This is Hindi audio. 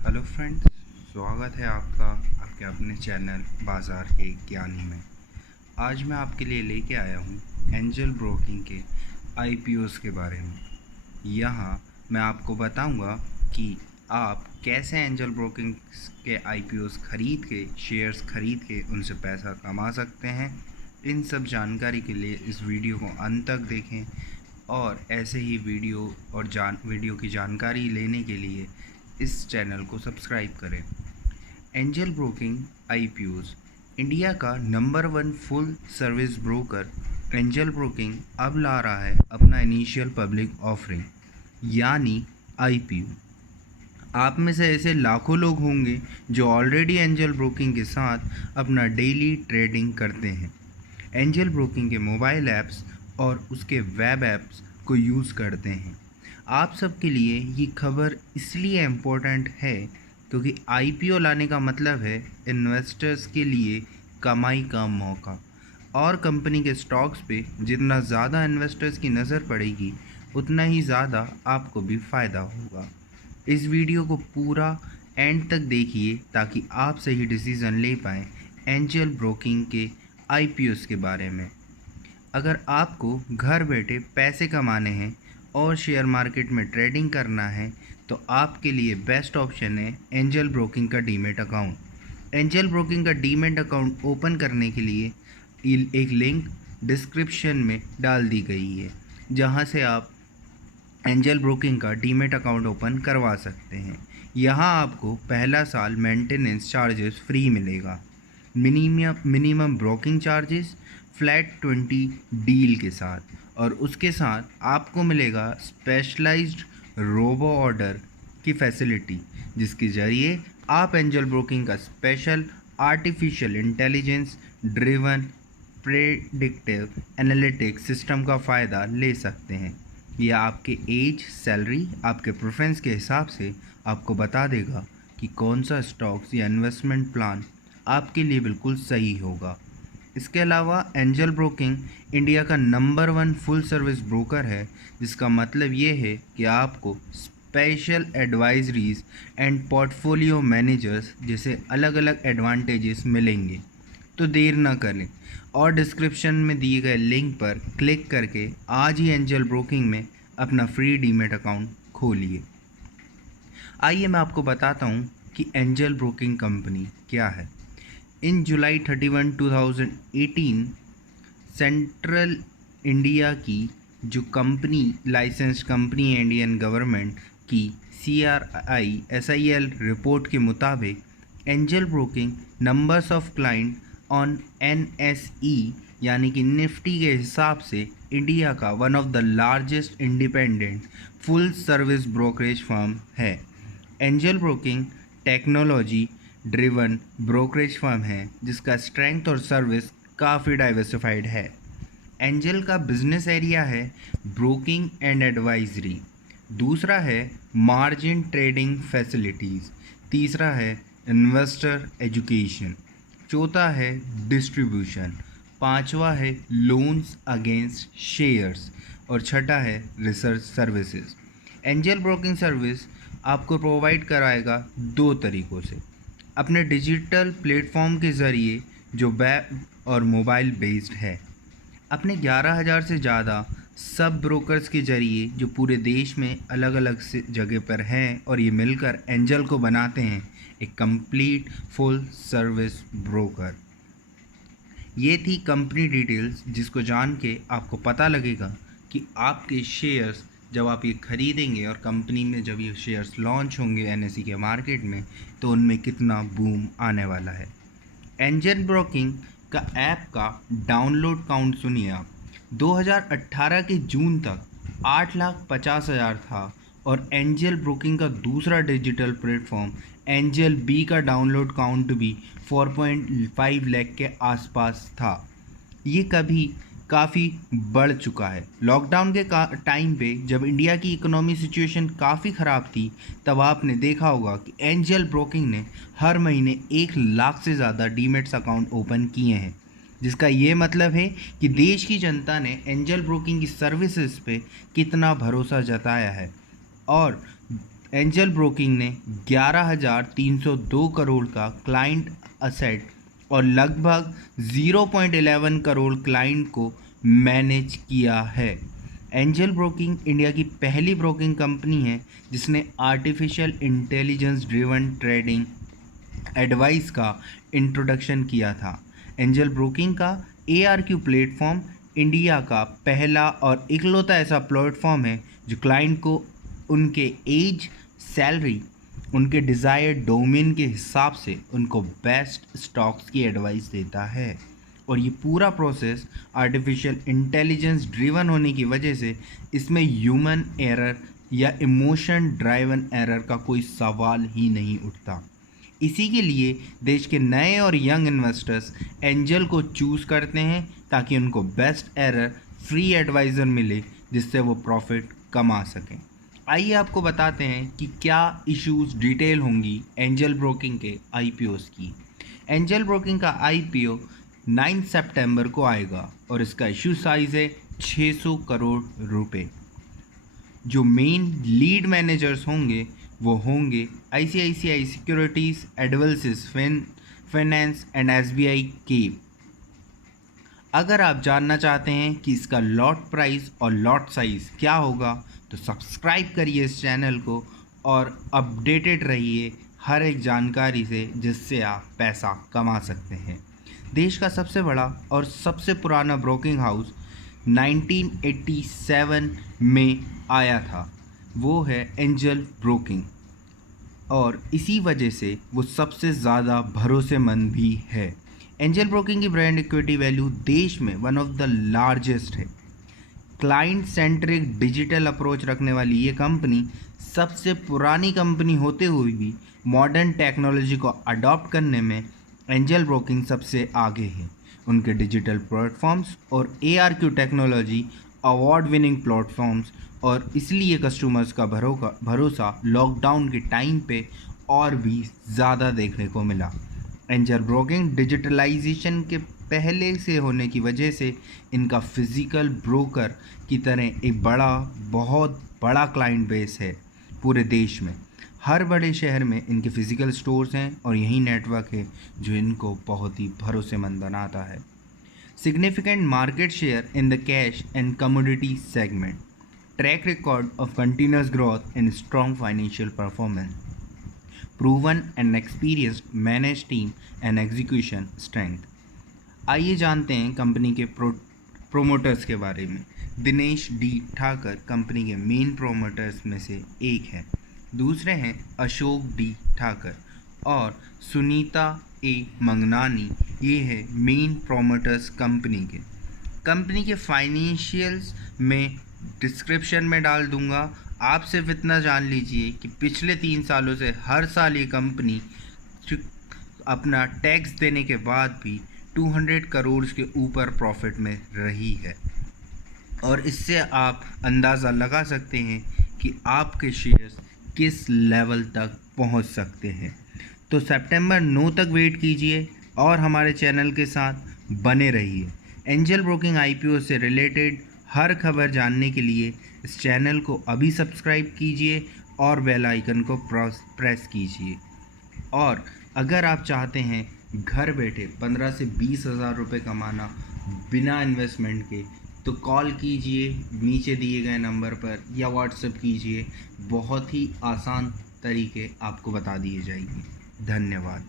हेलो फ्रेंड्स, स्वागत है आपका आपके अपने चैनल बाज़ार के ज्ञानी में। आज मैं आपके लिए लेके आया हूँ एंजल ब्रोकिंग के आईपीओस के बारे में। यहाँ मैं आपको बताऊँगा कि आप कैसे एंजल ब्रोकिंग के आईपीओस खरीद के शेयर्स खरीद के उनसे पैसा कमा सकते हैं। इन सब जानकारी के लिए इस वीडियो को अंत तक देखें और ऐसे ही वीडियो की जानकारी लेने के लिए इस चैनल को सब्सक्राइब करें। एंजल ब्रोकिंग आईपीओस इंडिया का number 1 full service broker angel broking अब ला रहा है अपना इनिशियल पब्लिक ऑफरिंग यानी आईपीओ। आप में से ऐसे लाखों लोग होंगे जो ऑलरेडी एंजल ब्रोकिंग के साथ अपना डेली ट्रेडिंग करते हैं। एंजल ब्रोकिंग के मोबाइल ऐप्स और उसके वेब ऐप्स को यूज़ करते हैं। आप सबके लिए ये खबर इसलिए इम्पोर्टेंट है क्योंकि आईपीओ लाने का मतलब है इन्वेस्टर्स के लिए कमाई का मौका, और कंपनी के स्टॉक्स पे जितना ज़्यादा इन्वेस्टर्स की नज़र पड़ेगी उतना ही ज़्यादा आपको भी फ़ायदा होगा। इस वीडियो को पूरा एंड तक देखिए ताकि आप सही डिसीज़न ले पाएँ एंजल ब्रोकिंग के आईपीओस के बारे में। अगर आपको घर बैठे पैसे कमाने हैं और शेयर मार्केट में ट्रेडिंग करना है तो आपके लिए बेस्ट ऑप्शन है एंजल ब्रोकिंग का डीमैट अकाउंट। एंजल ब्रोकिंग का डीमैट अकाउंट ओपन करने के लिए एक लिंक डिस्क्रिप्शन में डाल दी गई है जहां से आप एंजल ब्रोकिंग का डीमैट अकाउंट ओपन करवा सकते हैं। यहाँ आपको पहला साल मेंटेनेंस चार्जेस फ्री मिलेगा। Minimum broking charges flat 20 deal के साथ, और उसके साथ आपको मिलेगा स्पेशलाइज्ड रोबो ऑर्डर की फैसिलिटी जिसके ज़रिए आप एंजल ब्रोकिंग का special artificial intelligence driven predictive analytics system का फ़ायदा ले सकते हैं। यह आपके एज, सैलरी, आपके प्रेफरेंस के हिसाब से आपको बता देगा कि कौन सा स्टॉक्स या इन्वेस्टमेंट प्लान आपके लिए बिल्कुल सही होगा। इसके अलावा एंजल ब्रोकिंग इंडिया का नंबर 1 फुल सर्विस ब्रोकर है, जिसका मतलब ये है कि आपको special advisories and portfolio managers जैसे अलग अलग एडवांटेजेस मिलेंगे। तो देर ना करें और डिस्क्रिप्शन में दिए गए लिंक पर क्लिक करके आज ही एंजल ब्रोकिंग में अपना फ्री डीमैट अकाउंट खोलिए। आइए मैं आपको बताता हूँ कि एंजल ब्रोकिंग कंपनी क्या है। इन जुलाई 31, 2018 सेंट्रल इंडिया की जो कंपनी लाइसेंस्ड कंपनी है इंडियन गवर्नमेंट की CRISIL रिपोर्ट के मुताबिक Angel broking numbers of client on NSE यानी कि निफ्टी के हिसाब से इंडिया का one of the largest independent full service brokerage firm है। Angel broking technology driven brokerage firm है जिसका स्ट्रेंथ और सर्विस काफ़ी डाइवर्सिफाइड है। एंजल का बिजनेस एरिया है ब्रोकिंग एंड एडवाइजरी, दूसरा है मार्जिन ट्रेडिंग फैसिलिटीज़, तीसरा है इन्वेस्टर एजुकेशन, चौथा है डिस्ट्रीब्यूशन, पांचवा है लोन्स अगेंस्ट शेयर्स और छठा है research services. Angel broking service आपको प्रोवाइड कराएगा दो तरीक़ों से, अपने डिजिटल प्लेटफॉर्म के ज़रिए जो वेब और मोबाइल बेस्ड है, अपने 11,000 से ज़्यादा सब ब्रोकर्स के ज़रिए जो पूरे देश में अलग अलग से जगह पर हैं और ये मिलकर एंजल को बनाते हैं एक कंप्लीट फुल सर्विस ब्रोकर। ये थी कंपनी डिटेल्स जिसको जान के आपको पता लगेगा कि आपके शेयर्स जब आप ये खरीदेंगे और कंपनी में जब ये शेयर्स लॉन्च होंगे NSE के मार्केट में तो उनमें कितना बूम आने वाला है। एंजल ब्रोकिंग का ऐप का डाउनलोड काउंट सुनिए आप। 2018 के जून तक 8,50,000 था और एंजल ब्रोकिंग का दूसरा डिजिटल प्लेटफॉर्म एंजल बी का डाउनलोड काउंट भी 4.5 लाख के आसपास था। ये काफ़ी बढ़ चुका है। लॉकडाउन के टाइम पे जब इंडिया की इकोनॉमी सिचुएशन काफ़ी ख़राब थी तब आपने देखा होगा कि एंजल ब्रोकिंग ने हर महीने 1 लाख से ज़्यादा डीमैट्स अकाउंट ओपन किए हैं, जिसका ये मतलब है कि देश की जनता ने एंजल ब्रोकिंग की सर्विसेज पे कितना भरोसा जताया है। और एंजल ब्रोकिंग ने 11,302 करोड़ का क्लाइंट असेट और लगभग 0.11 करोड़ क्लाइंट को मैनेज किया है। एंजल ब्रोकिंग इंडिया की पहली ब्रोकिंग कंपनी है जिसने artificial intelligence driven trading advice का इंट्रोडक्शन किया था। एंजल ब्रोकिंग का ARQ प्लेटफॉर्म इंडिया का पहला और इकलौता ऐसा प्लेटफॉर्म है जो क्लाइंट को उनके एज, सैलरी, उनके डिज़ायर्ड डोमेन के हिसाब से उनको बेस्ट स्टॉक्स की एडवाइस देता है। और ये पूरा प्रोसेस आर्टिफिशियल इंटेलिजेंस ड्रिवन होने की वजह से इसमें ह्यूमन एरर या इमोशन ड्राइवन एरर का कोई सवाल ही नहीं उठता। इसी के लिए देश के नए और यंग इन्वेस्टर्स एंजल को चूज़ करते हैं ताकि उनको बेस्ट एरर फ्री एडवाइज़र मिले जिससे वो प्रॉफिट कमा सकें। आइए आपको बताते हैं कि क्या इश्यूज डिटेल होंगी एंजल ब्रोकिंग के IPOs की। एंजल ब्रोकिंग का IPO 9 सितंबर को आएगा और इसका इशू साइज़ है 600 करोड़ रुपए। जो मेन लीड मैनेजर्स होंगे वो होंगे ICICI securities, Edelweiss finance and SBI cap. अगर आप जानना चाहते हैं कि इसका लॉट प्राइस और लॉट साइज़ क्या होगा तो सब्सक्राइब करिए इस चैनल को और अपडेटेड रहिए हर एक जानकारी से जिससे आप पैसा कमा सकते हैं। देश का सबसे बड़ा और सबसे पुराना ब्रोकिंग हाउस 1987 में आया था, वो है एंजल ब्रोकिंग, और इसी वजह से वो सबसे ज़्यादा भरोसेमंद भी है। एंजल ब्रोकिंग की ब्रांड इक्विटी वैल्यू देश में वन ऑफ द लार्जेस्ट है। क्लाइंट सेंट्रिक डिजिटल अप्रोच रखने वाली ये कंपनी सबसे पुरानी कंपनी होते हुए भी मॉडर्न टेक्नोलॉजी को अडॉप्ट करने में एंजल ब्रोकिंग सबसे आगे है। उनके डिजिटल प्लेटफॉर्म्स और ARQ technology award winning platforms और इसलिए कस्टमर्स का भरोसा लॉकडाउन के टाइम पे और भी ज़्यादा देखने को मिला। एंजल ब्रोकिंग डिजिटलाइजेशन के पहले से होने की वजह से इनका फिज़िकल ब्रोकर की तरह एक बहुत बड़ा क्लाइंट बेस है पूरे देश में। हर बड़े शहर में इनके फिज़िकल स्टोर्स हैं और यही नेटवर्क है जो इनको बहुत ही भरोसेमंद बनाता है। Significant market share in the cash and commodity segment, track record of continuous growth and strong financial performance, proven and experienced manage team and execution strength. आइए जानते हैं कंपनी के प्रोमोटर्स के बारे में। दिनेश D ठाकर कंपनी के मेन प्रोमोटर्स में से एक हैं। दूसरे हैं अशोक D ठाकर और सुनीता A मंगनानी, ये है मेन प्रोमोटर्स कंपनी के फाइनेंशियल्स में डिस्क्रिप्शन में डाल दूंगा। आप सिर्फ इतना जान लीजिए कि पिछले 3 सालों से हर साल ये कंपनी अपना टैक्स देने के बाद भी 200 करोड़ के ऊपर प्रॉफिट में रही है, और इससे आप अंदाज़ा लगा सकते हैं कि आपके शेयर्स किस लेवल तक पहुंच सकते हैं। तो सितंबर 9 तक वेट कीजिए और हमारे चैनल के साथ बने रहिए। एंजल ब्रोकिंग IPO से रिलेटेड हर खबर जानने के लिए इस चैनल को अभी सब्सक्राइब कीजिए और बेल आइकन को प्रेस कीजिए। और अगर आप चाहते हैं घर बैठे 15 से 20 हज़ार रुपये कमाना बिना इन्वेस्टमेंट के, तो कॉल कीजिए नीचे दिए गए नंबर पर या व्हाट्सएप कीजिए। बहुत ही आसान तरीके आपको बता दिए जाएंगे। धन्यवाद।